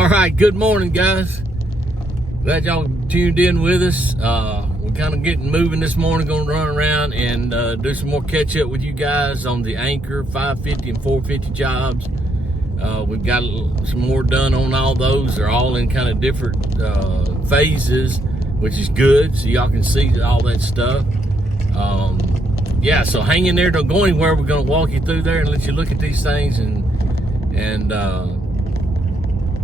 All right, good morning, guys. Glad y'all tuned in with us. We're kind of getting moving this morning. Going to run around and do some more catch up with you guys on the Anchor 550 and 450 jobs. We've got some more done on all those. They're all in kind of different phases, which is good, so y'all can see all that stuff. Yeah, so hang in there. Don't go anywhere. We're going to walk you through there and let you look at these things and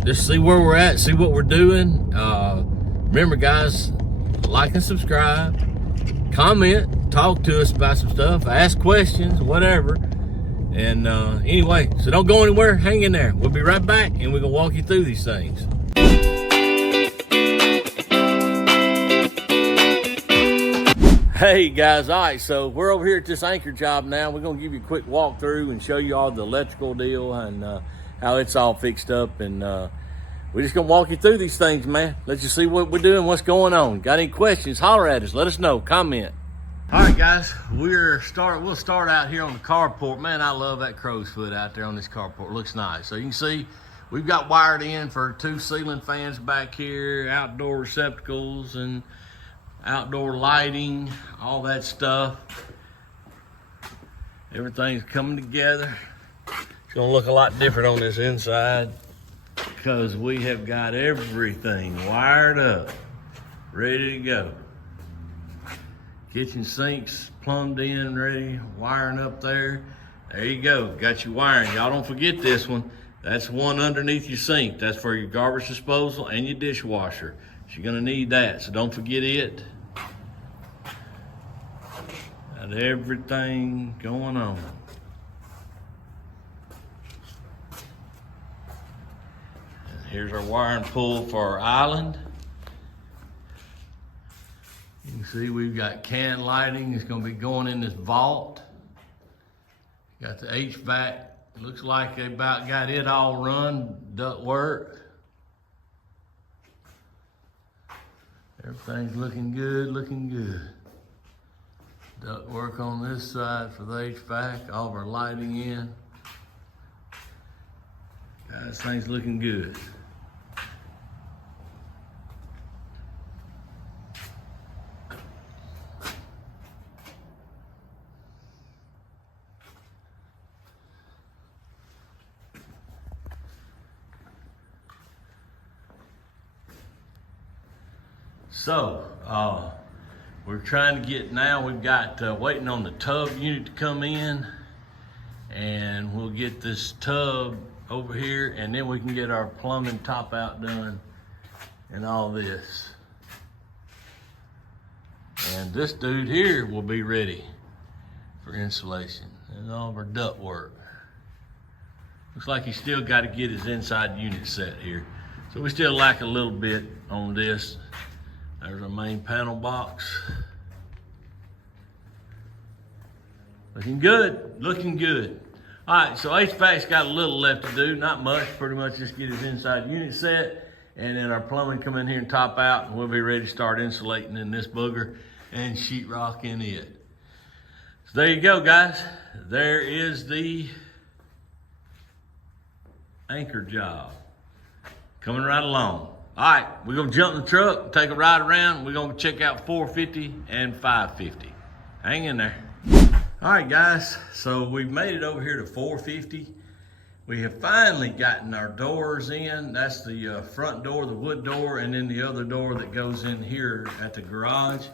just see where we're at, see what we're doing. Remember, guys, like and subscribe, comment, talk to us about some stuff, ask questions, whatever. And anyway, so don't go anywhere. Hang in there. We'll be right back, and we're going to walk you through these things. Hey guys, all right, so we're over here at this Anchor job now. We're gonna give you a quick walkthrough and show you all the electrical deal and how it's all fixed up. And we're just gonna walk you through these things, man. Let you see what we're doing, what's going on. Got any questions, holler at us, let us know, comment. All right, guys, we'll start out here on the carport. Man, I love that crow's foot out there on this carport. It looks nice. So you can see we've got wired in for 2 ceiling fans back here, outdoor receptacles and outdoor lighting, all that stuff. Everything's coming together. It's gonna look a lot different on this inside because we have got everything wired up, ready to go. Kitchen sinks plumbed in, ready, wiring up there. There you go, got your wiring. Y'all don't forget this one. That's one underneath your sink. That's for your garbage disposal and your dishwasher. So you're gonna need that, so don't forget it. Got everything going on. And here's our wiring pull for our island. You can see we've got can lighting. It's gonna be going in this vault. Got the HVAC. Looks like they about got it all run, duct work. Everything's looking good, looking good. Duct work on this side for the HVAC, all of our lighting in. Guys, things looking good. So, we're trying to get now, we've got waiting on the tub unit to come in, and we'll get this tub over here, and then we can get our plumbing top out done and all this. And this dude here will be ready for installation and all of our duct work. Looks like he's still got to get his inside unit set here. So we still lack a little bit on this. There's our main panel box. Looking good, looking good. All right, so HVAC's got a little left to do, not much, pretty much just get his inside unit set, and then our plumbing come in here and top out, and we'll be ready to start insulating in this booger and sheetrock in it. So there you go, guys. There is the Anchor job coming right along. All right, we're gonna jump in the truck, take a ride around. We're gonna check out 450 and 550. Hang in there. All right, guys, so we've made it over here to 450. We have finally gotten our doors in. That's the front door, the wood door, and then the other door that goes in here at the garage.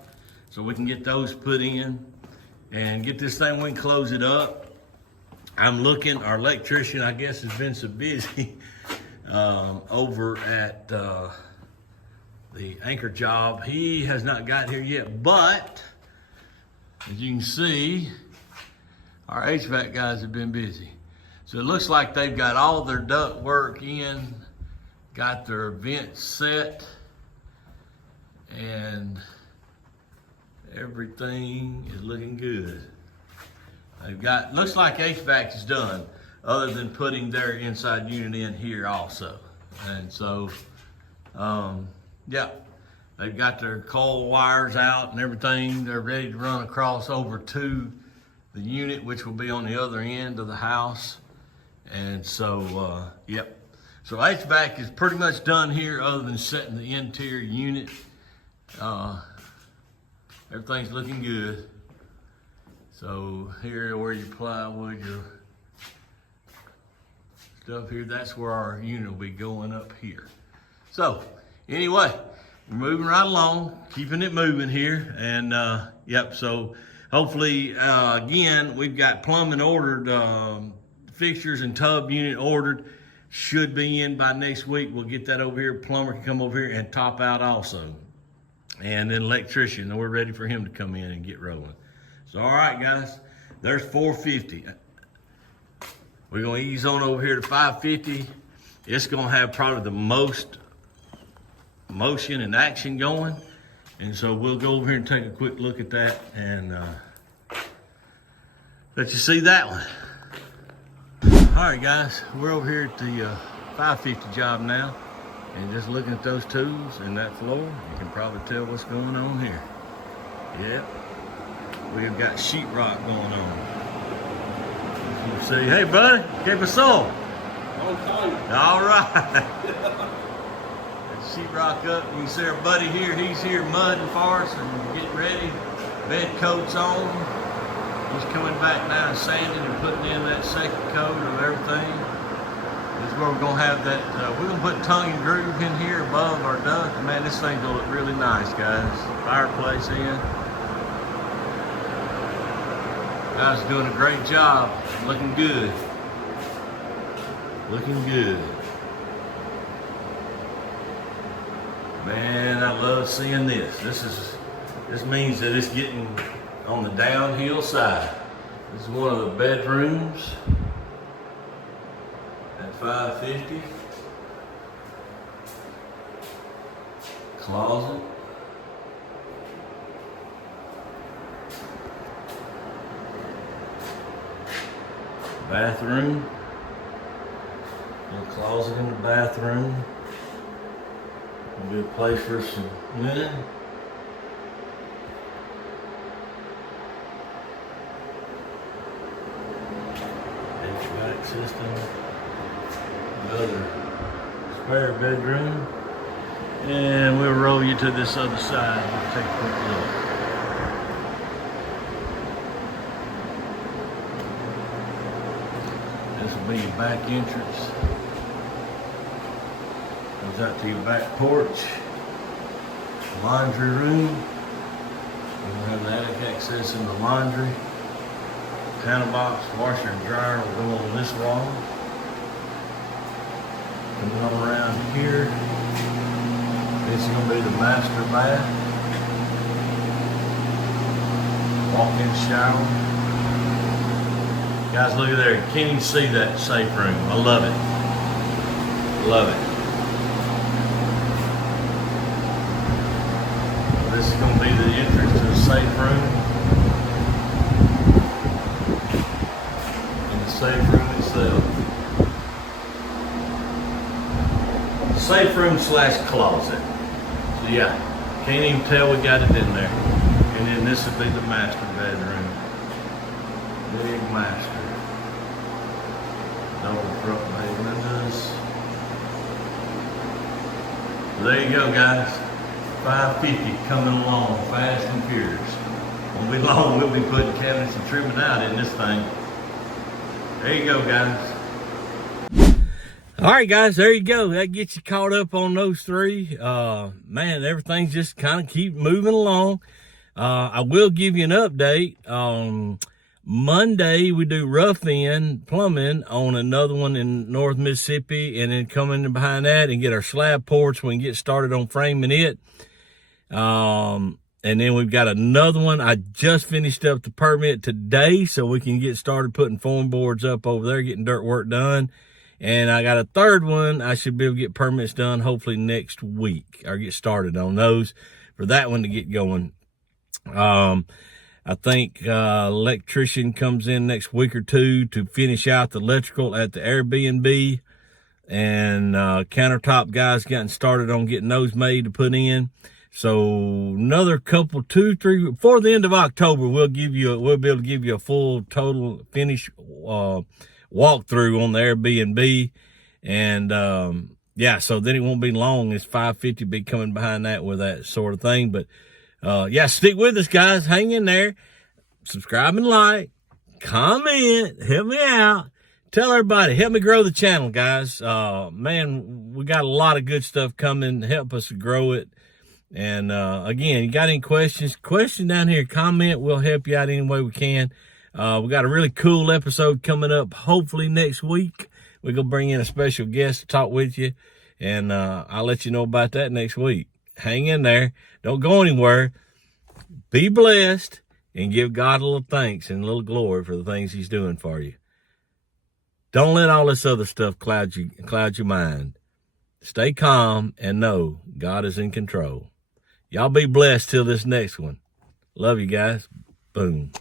So we can get those put in and get this thing, we can close it up. I'm looking, our electrician, I guess, has been so busy over at the Anchor job. He has not got here yet, but as you can see, our HVAC guys have been busy. So it looks like they've got all their duct work in, got their vents set, and everything is looking good. They've got, looks like HVAC is done, other than putting their inside unit in here also. And so, yeah, they've got their coil wires out and everything. They're ready to run across over to the unit, which will be on the other end of the house. And so, yep, So HVAC is pretty much done here other than setting the interior unit. Everything's looking good. So here where your plywood, your stuff here, that's where our unit will be going up here. So anyway, we're moving right along, keeping it moving here. And yep, so hopefully, again, we've got plumbing ordered, fixtures and tub unit ordered. Should be in by next week. We'll get that over here. Plumber can come over here and top out also. And then electrician, we're ready for him to come in and get rolling. So all right, guys, there's 450. We're gonna ease on over here to 550. It's gonna have probably the most motion and action going. And so we'll go over here and take a quick look at that and let you see that one. All right, guys, we're over here at the 550 job now, and just looking at those tools and that floor, you can probably tell what's going on here. Yep, we've got sheetrock going on. You see, hey buddy, ¿qué pasó? All right. Sheetrock up. You can see our buddy here. He's here mudding for us and getting ready. Bed coat's on. He's coming back now and sanding and putting in that second coat of everything. This is where we're gonna have that. We're gonna put tongue and groove in here above our duct. Man, this thing's gonna look really nice, guys. Fireplace in. Guys are doing a great job. Looking good. Looking good. Man, I love seeing this. This means that it's getting on the downhill side. This is one of the bedrooms at 550. Closet. Bathroom. Little closet in the bathroom. A good place for some linen. HVAC system. Another spare bedroom. And we'll roll you to this other side and take a quick look. This will be your back entrance. Goes out to your back porch. Laundry room. We'll have the attic access in the laundry. Panel box, washer and dryer will go on this wall. Coming on around here. This is going to be the master bath. Walk-in shower. Guys, look at there. You can't even see that safe room. I love it. Love it. This is going to be the entrance to the safe room. And the safe room itself. Safe room / closet. So yeah, can't even tell we got it in there. And then this would be the master bedroom. Big master. Double front bay windows. There you go, guys. 550 coming along fast and furious. Won't be long, we'll be putting cabinets and trimming out in this thing. There you go, guys. All right, guys, there you go. That gets you caught up on those three. Man, everything's just kind of keep moving along. I will give you an update. Monday, we do rough end plumbing on another one in North Mississippi, and then come in behind that and get our slab porch. We can get started on framing it. And then we've got another one. I just finished up the permit today, so we can get started putting foam boards up over there, getting dirt work done. And I got a third one. I should be able to get permits done hopefully next week, or get started on those for that one to get going. I think electrician comes in next week or two to finish out the electrical at the Airbnb, and countertop guys getting started on getting those made to put in. So another couple, 2, 3, before the end of October, we'll be able to give you a full total finish walkthrough on the Airbnb, And yeah, so then it won't be long. It's 550 be coming behind that with that sort of thing. But yeah, stick with us, guys. Hang in there. Subscribe and like. Comment. Help me out. Tell everybody. Help me grow the channel, guys. Man, we got a lot of good stuff coming. Help us grow it. And again, you got any questions? Question down here. Comment. We'll help you out any way we can. We got a really cool episode coming up. Hopefully next week. We're going to bring in a special guest to talk with you. And I'll let you know about that next week. Hang in there. Don't go anywhere. Be blessed. And give God a little thanks and a little glory for the things he's doing for you. Don't let all this other stuff cloud your mind. Stay calm and know God is in control. Y'all be blessed till this next one. Love you guys. Boom.